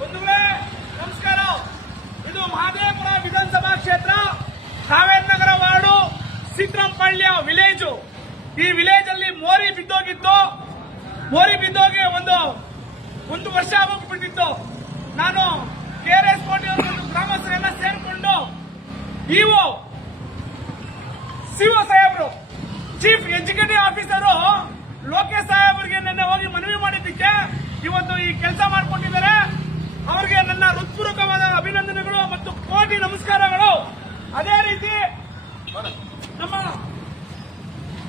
ಬಂಧುಗಳೇ ನಮಸ್ಕಾರ. ಇದು ಮಹದೇವಪುರ ವಿಧಾನಸಭಾ ಕ್ಷೇತ್ರ ಕಾವೇರಿ ನಗರ ವಾರ್ಡು ಸಿದ್ರಂಪಳ್ಳಿಯ ವಿಲೇಜ್. ಈ ವಿಲೇಜ್ ಅಲ್ಲಿ ಮೋರಿ ಬಿದ್ದೋಗಿತ್ತು. ಮೋರಿ ಬಿದ್ದೋಗಿ ಒಂದು ವರ್ಷ ಆಗೋಗ್ಬಿಟ್ಟಿತ್ತು. ನಾನು ಕೆಆರ್ಎಸ್ ಕೋಟೆ ಗ್ರಾಮಸ್ಥರೆಲ್ಲ ಸೇರ್ಕೊಂಡು ಇಒ ಸಿಒ ಸಾಹೇಬರು ಚೀಫ್ ಎಕ್ಸಿಕ್ಯೂಟಿವ್ ಆಫೀಸರು ಲೋಕೇಶ್ ಸಾಹೇಬರಿಗೆ ನಿನ್ನೆ ಹೋಗಿ ಮನವಿ ಮಾಡಿದ್ದಕ್ಕೆ ಇವತ್ತು ಈ ಕೆಲಸ ಮಾಡಿಕೊಂಡಿದ್ದಾರೆ. ಅವರಿಗೆ ನನ್ನ ಹೃತ್ಪೂರ್ವಕವಾದ ಅಭಿನಂದನೆಗಳು ಮತ್ತು ಕೋಟಿ ನಮಸ್ಕಾರಗಳು. ಅದೇ ರೀತಿ ನಮ್ಮ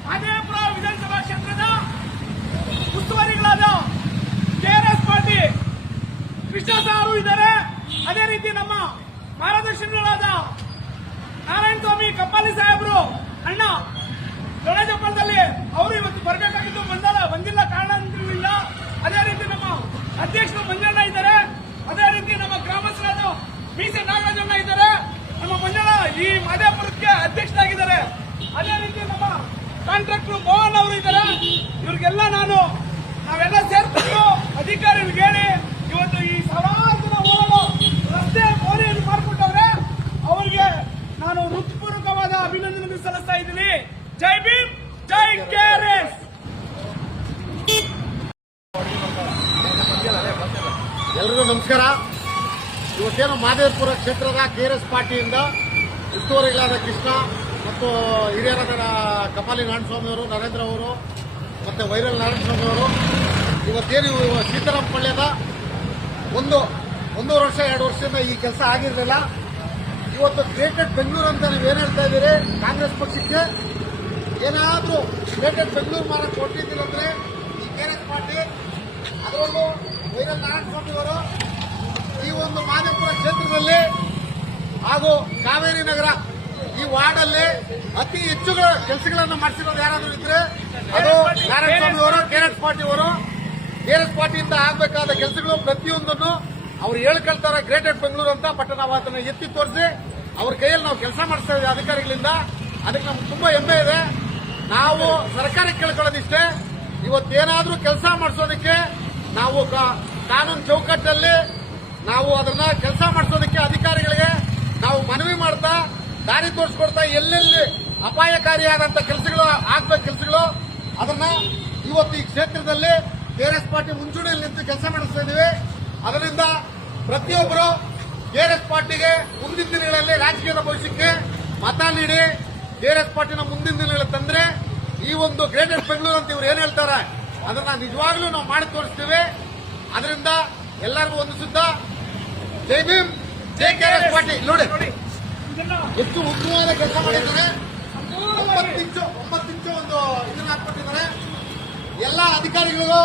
ಮಹದೇವಪುರ ವಿಧಾನಸಭಾ ಕ್ಷೇತ್ರದ ಉಸ್ತುವಾರಿಗಳಾದ ಕೆಆರ್ಎಸ್ ಪಾರ್ಟಿ ಕೃಷ್ಣ ಸಾರು ಇದ್ದಾರೆ. ಅದೇ ರೀತಿ ನಮ್ಮ ಮಾರ್ಗದರ್ಶಿಗಳಾದ ನಾರಾಯಣ ಸ್ವಾಮಿ ಕಪ್ಪಾಲಿ ಸಾಹೇಬರು ಅಣ್ಣ ದೊಡ್ಡಜಪ್ಪಳದಲ್ಲಿ ಅವರು ಇವತ್ತು ಬರಬೇಕಾಗಿದ್ದು ಬಂದಿಲ್ಲ ಕಾರಣದಿಂದ. ಅದೇ ರೀತಿ ನಮ್ಮ ಅಧ್ಯಕ್ಷರು ಮಂಜಣ್ಣ ಇದ್ದಾರೆ. ಅದೇ ರೀತಿ ನಮ್ಮ ಗ್ರಾಮಸ್ಥರಾದ ಮೀಸೆ ನಾಗರಾಜಣ್ಣ ಇದ್ದಾರೆ. ನಮ್ಮ ಮಂಜಣ್ಣ ಈ ಮಹದೇವಪುರಕ್ಕೆ ಅಧ್ಯಕ್ಷರಾಗಿದ್ದಾರೆ. ಅದೇ ರೀತಿ ನಮ್ಮ ಕಾಂಟ್ರಾಕ್ಟರ್ ಮೋಹನ್ ಅವರು ಇದ್ದಾರೆ. ಇವ್ರಿಗೆಲ್ಲ ನಾವೆಲ್ಲ ಸೇರ್ಕೊಂಡು ಅಧಿಕಾರಿಗಳಿಗೆ ಹೇಳಿ ಇವತ್ತು ಈ ಸಾವಿರಾರು ಜನ ಹೋಗಲು ರಸ್ತೆ ಮೋರಿಯನ್ನು ಮಾಡಿಕೊಟ್ಟವ್ರೆ. ಅವರಿಗೆ ನಾನು ಹೃತ್ಪೂರ್ವಕವಾದ ಅಭಿನಂದನೆ ಸಲ್ಲಿಸ್ತಾ ಇದ್ದೀನಿ. ಜೈ ಭೀಮ್, ಜೈ ಕೆಆರ್ಎಸ್. ಎಲ್ರಿಗೂ ನಮಸ್ಕಾರ. ಇವತ್ತೇನು ಮಹದೇವಪುರ ಕ್ಷೇತ್ರದ ಕೆಆರ್ಎಸ್ ಪಾರ್ಟಿಯಿಂದ ಉಸ್ತುವಾರಿಗಳಾದ ಕೃಷ್ಣ ಮತ್ತು ಹಿರಿಯರಾದ ಕಪಾಲಿ ನಾರಾಯಣಸ್ವಾಮಿ ಅವರು, ನರೇಂದ್ರ ಅವರು ಮತ್ತು ವೈರಲ್ ನಾರಾಯಣಸ್ವಾಮಿ ಅವರು ಇವತ್ತೇನು ಸೀತಾರಾಮಪಳ್ಳಿಯದ ಒಂದೂವರೆ ವರ್ಷ 2 ವರ್ಷದಿಂದ ಈ ಕೆಲಸ ಆಗಿರಲಿಲ್ಲ. ಇವತ್ತು ಗ್ರೇಟೆಡ್ ಬೆಂಗಳೂರು ಅಂತ ನೀವು ಏನ್ ಹೇಳ್ತಾ ಇದ್ದೀರಿ, ಕಾಂಗ್ರೆಸ್ ಪಕ್ಷಕ್ಕೆ ಏನಾದ್ರೂ ಗ್ರೇಟೆಡ್ ಬೆಂಗಳೂರು ಮಾಡಕ್ಕೆ ಕೊಟ್ಟಿದ್ದಿಲ್ಲ ಅಂದ್ರೆ ಈ ಕೆಆರ್ಎಸ್ ಪಾರ್ಟಿ, ಅದರಲ್ಲೂ ವೈರಲ್ ನಾರಾಯಣಸ್ವಾಮಿ ಅವರು ಈ ಒಂದು ಮಹದೇವಪುರ ಕ್ಷೇತ್ರದಲ್ಲಿ ಹಾಗೂ ಕಾವೇರಿ ನಗರ ಈ ವಾರ್ಡಲ್ಲಿ ಅತಿ ಹೆಚ್ಚು ಕೆಲಸಗಳನ್ನು ಮಾಡಿಸಿರೋದು ಯಾರಾದ್ರೂ ಇದ್ರೆ ಅದು ನಾರಾಯಣಸ್ವಾಮಿ ಅವರು, ಕೆಆರ್ಎಸ್ ಪಾರ್ಟಿ ಅವರು. ಕೆಆರ್ಎಸ್ ಪಾರ್ಟಿಯಿಂದ ಆಗಬೇಕಾದ ಕೆಲಸಗಳು ಪ್ರತಿಯೊಂದನ್ನು ಅವ್ರು ಹೇಳ್ಕೊಳ್ತಾರೆ ಗ್ರೇಟೆಡ್ ಬೆಂಗಳೂರು ಅಂತ. ಬಟ್ ನಾವು ಅದನ್ನ ಎತ್ತಿ ತೋರಿಸಿ ಅವ್ರ ಕೈಯಲ್ಲಿ ನಾವು ಕೆಲಸ ಮಾಡಿಸ್ತಾ ಇದ್ದೀವಿ ಅಧಿಕಾರಿಗಳಿಂದ. ಅದಕ್ಕೆ ನಮ್ಗೆ ತುಂಬಾ ಹೆಮ್ಮೆ ಇದೆ. ನಾವು ಸರ್ಕಾರಕ್ಕೆ ಕೇಳ್ಕೊಳ್ಳೋದಿಷ್ಟೇ, ಇವತ್ತೇನಾದ್ರೂ ಕೆಲಸ ಮಾಡಿಸೋದಕ್ಕೆ ನಾವು ಕಾನೂನು ಚೌಕಟ್ಟಲ್ಲಿ ನಾವು ಅದನ್ನ ಕೆಲಸ ಮಾಡಿಸೋದಕ್ಕೆ ಅಧಿಕಾರಿಗಳಿಗೆ ನಾವು ಮನವಿ ಮಾಡ್ತಾ ದಾರಿ ತೋರಿಸ್ಕೊಡ್ತಾ ಎಲ್ಲೆಲ್ಲಿ ಅಪಾಯಕಾರಿಯಾದಂತ ಕೆಲಸಗಳು ಆಗ್ಬೇಕು ಕೆಲಸಗಳು ಅದನ್ನ ಇವತ್ತು ಈ ಕ್ಷೇತ್ರದಲ್ಲಿ ಕೆಆರ್ಎಸ್ ಪಾರ್ಟಿ ಮುಂಚೂಣಿಯಲ್ಲಿ ನಿಂತು ಕೆಲಸ ಮಾಡಿಸ್ತಾ ಇದ್ದೀವಿ. ಅದರಿಂದ ಪ್ರತಿಯೊಬ್ಬರು ಕೆಆರ್ಎಸ್ ಪಾರ್ಟಿಗೆ ಮುಂದಿನ ದಿನಗಳಲ್ಲಿ ರಾಜಕೀಯದ ಭವಿಷ್ಯಕ್ಕೆ ಮತ ನೀಡಿ ಕೆಆರ್ಎಸ್ ಪಾರ್ಟಿನ ಮುಂದಿನ ದಿನಗಳಲ್ಲಿ ತಂದ್ರೆ ಈ ಒಂದು ಗ್ರೇಟೆಡ್ ಬೆಂಗಳೂರು ಅಂತ ಇವ್ರು ಏನ್ ಹೇಳ್ತಾರೆ ಅದನ್ನ ನಿಜವಾಗ್ಲೂ ನಾವು ಮಾಡಿ ತೋರಿಸ್ತೀವಿ. ಅದರಿಂದ ಎಲ್ಲರಿಗೂ ಒಂದು ಸುದ್ದ ಜೈ ಭೀಮ್, ಜೈ ಕೆಆರ್ಎಸ್ ಪಾರ್ಟಿ. ನೋಡಿ ಎಷ್ಟು ಉತ್ತಮವಾದ ಕೆಲಸ ಮಾಡಿದ್ದಾರೆ. 9 ಇಂಚು ಒಂದು ಇದನ್ನ ಹಾಕ್ಬಿಟ್ಟಿದ್ದಾರೆ. ಎಲ್ಲ ಅಧಿಕಾರಿಗಳಿಗೂ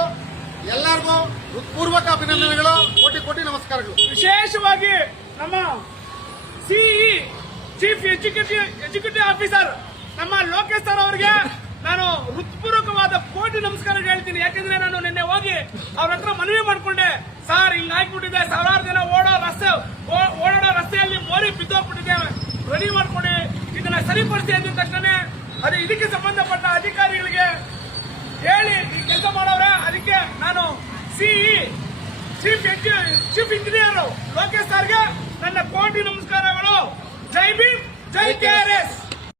ಎಲ್ಲರಿಗೂ ಹೃತ್ಪೂರ್ವಕ ಅಭಿನಂದನೆಗಳು, ಕೋಟಿ ನಮಸ್ಕಾರಗಳು. ವಿಶೇಷವಾಗಿ ನಮ್ಮ ಸಿಇ ಚೀಫ್ ಎಕ್ಸಿಕ್ಯೂಟಿವ್ ಆಫೀಸರ್ ನಮ್ಮ ಲೋಕೇಶ್ ಸರ್ ಅವರಿಗೆ ನಾನು ಹೃತ್ಪೂರ್ವಕವಾದ ಕೋಟಿ ನಮಸ್ಕಾರ ಹೇಳ್ತೀನಿ. ಯಾಕಂದ್ರೆ ನಾನು ನಿನ್ನೆ ಹೋಗಿ ಅವ್ರ ಹತ್ರ ಮನವಿ ಮಾಡ್ಕೊಂಡೆ, ಸರ್ ಹಿಂಗ್ ಆಗ್ಬಿಟ್ಟಿದೆ, ಸಾವಿರಾರು ಜನ ಓಡಾಡೋ ರಸ್ತೆಯಲ್ಲಿ ಮೋರಿ ಬಿದ್ದೋಗ್ಬಿಟ್ಟಿದೆ, ರೆಡಿ ಮಾಡ್ಕೊಂಡು ಇದನ್ನ ಸರಿಪಡಿಸಿ ಅಂದ ತಕ್ಷಣ ಅದು ಇದಕ್ಕೆ ಸಂಬಂಧಪಟ್ಟ ಅಧಿಕಾರಿಗಳಿಗೆ ಹೇಳಿ ಈ ಕೆಲಸ ಮಾಡೋರೆ. ಅದಕ್ಕೆ ನಾನು ಸಿಇ ಚೀಫ್ ಇಂಜಿನಿಯರ್ ಲೋಕೇಶ್ ಸರ್ಗೆ ನನ್ನ ಕೋಟಿ ನಮಸ್ಕಾರಗಳು. ಜೈ ಭೀಮ್, ಜೈ ಕೆಆರ್ಎಸ್.